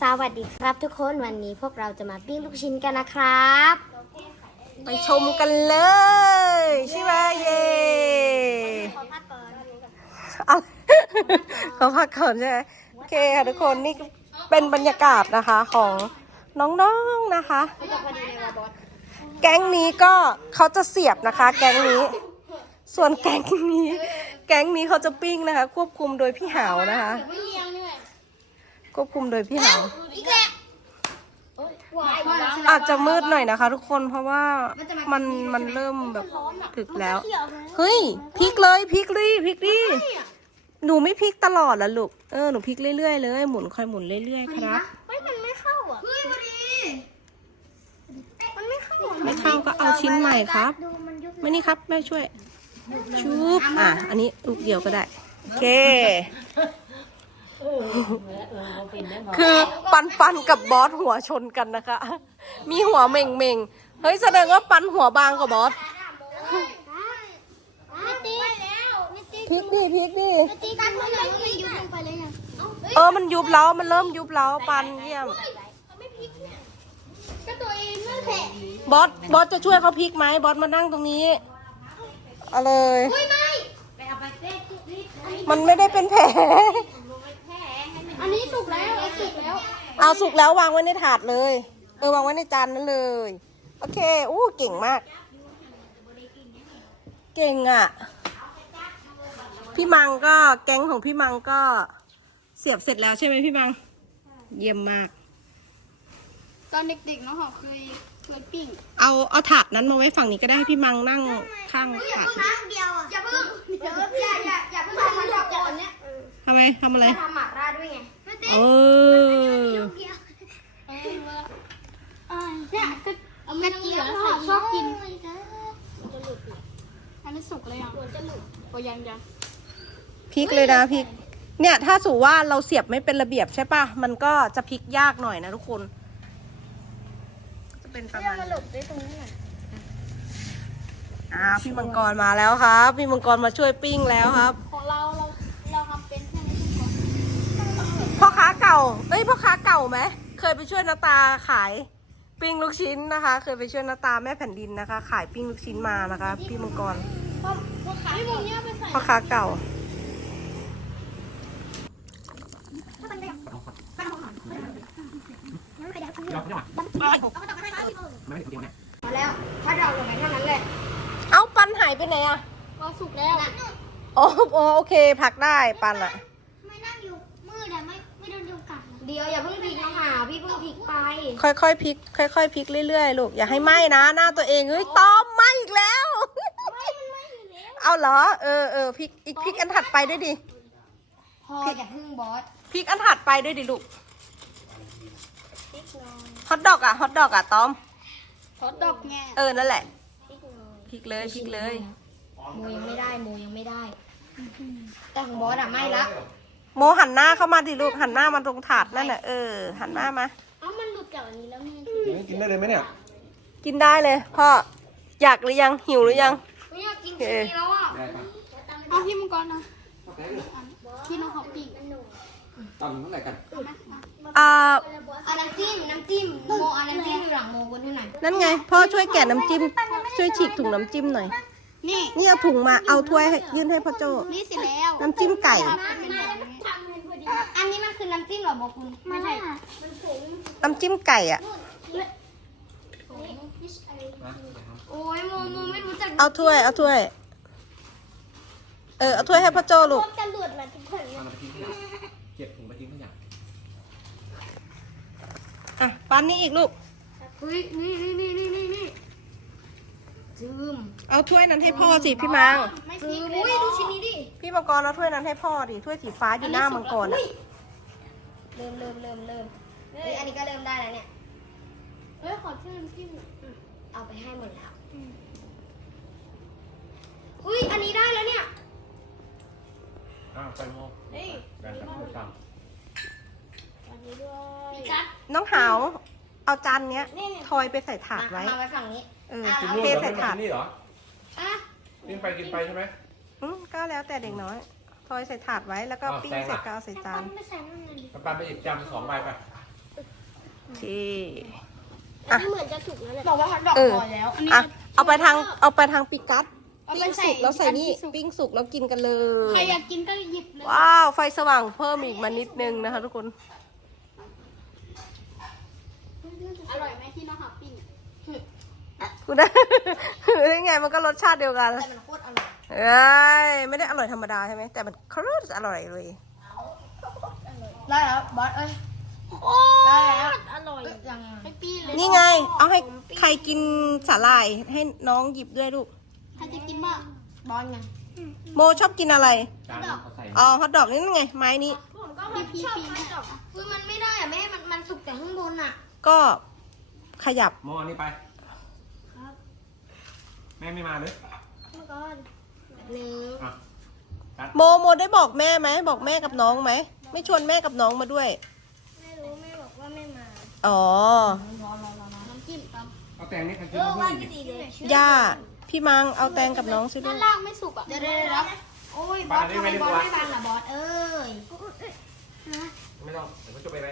สวัสดีครับทุกคนวันนี้พวกเราจะมาปิ้งลูกชิ้นกันนะครับ ไปชมกันเลยใช่ไหมเย่เอาขอพักก่อนใช่ไหมโอเคค่ะทุกคนนี่เป็นบรรยากาศนะคะของน้องๆนะคะ แก๊งนี้ก็เขาจะเสียบนะคะ แก๊งนี้ ส่วนแก๊งนี้ แก๊งนี้เขาจะปิ้งนะคะ ควบคุมโดยพี่หาวนะคะ ควบคุมโดยพี่หาวอาจจะมืดหน่อยนะคะ ทุกคนเพราะว่ามันมันเริ่มแบบถึกแล้ว เฮ้ยพลิกเลยพลิกเลยพลิกดิหนูไม่พลิกตลอดละลูกเออหนูพลิกเรื่อยๆเลยหมุนคอยหมุนเรื่อยๆครับเฮ้ยมันไม่เข้าอะเฮ้ยพอดีมันไม่เข้าอะไม่เข้าก็เอาชิ้นใหม่ครับดูมันยุบไม่นี่ครับแม่ช่วยชุบอะ อันนี้ลูกเดียวก็ได้โอเค คือปันปันกับบอสหัวชนกันนะคะ มีหัวเม่งเม่งเฮ้ยแสดงว่าปันหัวบางกว่าบอสพลิกดิพลิกดิเออมันยุบแล้วมันเริ่มยุบแล้วปันเยี่ยมบอสบอสจะช่วยเขาพลิกไหมบอสมานั่งตรงนี้เอาเลยมันไม่ได้เป็นแผล อันนี้สุกแล้วสุกแล้ว เอาสุกแล้ววางไว้ในถาดเลย เออวางไว้ในจานนั้นเลย โอเค อู้เก่งมาก เก่งอะ พี่มังก็แก๊งของพี่มังก็เสียบเสร็จแล้วใช่ไหมพี่มัง เยี่ยมมาก ตอนเด็กๆน้องหอมเคยเคยปิ้งเอาเอาถาดนั้นมาไว้ฝั่งนี้ก็ได้ให้พี่มังนั่งข้างถาดน้ำเดียวอะอย่าเพิ่งเดี๋ยวอย่าอย่าอย่าเพิ่งทำมันก่อนเนี่ยทำไมทำอะไร ทำหมาล่าด้วยไง เออเออเออเนี่ยก็เอากระเจี๊ยบน้องหอมชอบกิน อันนี้สุกเลยอะโอ้ ยังยังพลิกเลยนะพลิก เนี่ยถ้าสูว่าเราเสียบไม่เป็นระเบียบใช่ปะมันก็จะพลิกยากหน่อยนะทุกคน จะเป็นประมาณ มาหลบด้วยตรงนี้หน่อยอ่าพี่มังกรมาแล้วครับ พี่มังกรมาช่วยปิ้งแล้วครับของเราเราเราทำเป็นแค่นี้ก่อนพ่อค้าเก่าเอ้ยพ่อค้าเก่าไหมเคยไปช่วยนาตาขายปิ้งลูกชิ้นนะคะ เคยไปช่วยนาตาแม่แผ่นดินนะคะ ขายปิ้งลูกชิ้นมานะคะ พี่มังกร พวกขายพวกเนี้ยไปใส่พ่อค้าเก่ามาแล้วถ้าเราลงไปเท่านั้นแหละ เอ้าปันหายไปไหนอะพอสุกแล้วอ๋ออ๋อโอเคผลักได้ปันอะไม่นั่งอยู่มืดอะไม่ไม่โดนยุงกัดเดี๋ยวอย่าเพิ่งพลิกนะหาพี่เพิ่งพลิกไป ค่อยๆพลิก ค่อยๆพลิกเรื่อยๆลูกอย่าให้ไหม้นะ หน้าตัวเองเฮ้ยต้อมไหม้อีกแล้ว เอาเหรอ เออเออพลิกอีกพลิกอันถัดไปด้วยดิ พออย่าเพิ่งบอสพริกอันถัดไปด้วยดิลูกฮอทดอกอะฮอทดอกอะต้อมพอดอกแง่เออนั่นแหละพริกเลยพริกเลย โมยังไม่ได้โมยังไม่ได้ แต่ของบอสอะไม่ละโมหันหน้าเข้ามาดิลูกหันหน้ามาตรงถาดนั่นแหละเออหันหน้ามา เอ้ามันหลุดจากอันนี้แล้วนี่กินได้เลยไหมเนี่ย กินได้เลยพ่ออยากหรือยังหิวหรือยัง ไม่อยากกินชิ้นนี้แล้วอะได้ปะเอาพี่มังกรนะที่น้องหอมปิ้งตอนเท่าไหร่กันอ่าเอาน้ำจิ้มน้ำจิ้มโมเอาน้ำจิ้มอยู่หลังโมบนที่ไหนนั่นไงพ่อช่วยแกะน้ำจิ้มช่วยฉีกถุงน้ำจิ้มหน่อย นี่นี่เอาถุงมาเอาถ้วยให้ยื่นให้พ่อโจนี่เสร็จแล้วน้ำจิ้มไก่เป็นแบบนี้อันนี้มันคือน้ำจิ้มเหรอโมคุณไม่ใช่น้ำจิ้มไก่อะ โอ้ยโมโมไม่รู้จักเอาถ้วย เอาถ้วย เออ เอาถ้วยให้พ่อโจลูกจะหลุดมาทุกคนเอาไปทิ้งขยะเก็บถุงไปทิ้งขยะอะปันนี่อีกลูก เฮ้ยนี่นี่นี่นี่นี่นี่จืมเอาถ้วยนั้นให้พ่อสิพี่มัง ไม่จืพริกมเลยอุ้ยเหรดูอชิ้นนี้ดิพี่มังกรเอาถ้วยนั้นให้พ่อดิ ถ้วยสีฟ้าอยู่หน้ามังกรอะเริ่มเริ่มเริ่มเริ่มเฮ้ยอันนี้ก็เริ่มได้แล้วเนี่ยเอ้ยขอชื่อน้ำจิ้มเอาไปให้หมดแล้ว อุ้ยอันนี้ได้แล้วเนี่ย อ้าวไปโมเฮ้ยแบ่งกันผู้ฟังอันนี้ด้วยพี่กัดน้องหาว เอาจานเนี้ยทอยไปใส่ถาดไว้ มาไว้ฝั่งนี้เออ กินเทนู่นเหรอใส่ไม่ถามาดกินนี่เหรออะกินไปกินไปใช่ไหม อืมก็แล้วแต่เด็กน้อย ทอยใส่ถาดไว้แล้วก็อ้าวปิ้งแตงเสร็จล่ะก็เอาใส่จาน ไม่ใส่นั่นเลยปันปันไปหยิบจานสองใบไปเอเค อันนี้เหมือนจะสุกแล้วเนี่ยบอกว่าฮอตดอกเออ พอแล้ว อันนี้อะ เอาไปทางเอาไปทางปิกัสเอาปิ้ไปงใส่สุกแล้วใส่นี่อัที่สุก ปิ้งสุกแล้วกินกันเลยใครอยากกินก็หยิบเลย ว้าว ไฟสว่างเพิ่มอีกมานิดนึงนะคะทุกคน อร่อยไหมที่น้องหับปิ้งคุณได้ยังไงมันก็รสชาติเดียวกันแต่มันโคตรอร่อยเอ้ยไม่ได้อร่อยธรรมดาใช่ไหมแต่มันครสอร่อยเลย ได้แล้วบอสเอ้ย โอ้ได้แล้วอร่อยยังให้ปี้เลยนี่ไง เอาให้ใครกินสาหร่ายให้น้องหยิบด้วยลูก ใครจะกินบ้างบอสไงโมชอบกินอะไร จานเอาใส่อ๋อฮอทดอกนี่ไง ไม้นี้ ผมก็ไม่ชอบทานดอกคือมันไม่ได้อะแม่มันมันสุกแต่ข้างบนอะก็ขยับ หม้อนี่ไปแม่ไม่มาเลยเมื่อก่อนหนึ่งอะกัดโมโมได้บอกแม่ไหมบอกแม่กับน้องไหม ไม่ชวนแม่กับน้องมาด้วย ไม่รู้แม่บอกว่าไม่มา อ๋อ น้ำจิ้มตเอาแตงนี่ใครกิเอนอมาว่าพูดที่อีกดีเลยย่า พี่มังเอาแตงกับน้องสิำลูด้ากนล่างไม่สุกอะเดี๋ยวเดี๋ยวเดี๋ยวโอ้ยบอสทำไมบอสไม่บังอะบอสเอ้ยไม่ต้องเดี๋ยวเขาจะไปไป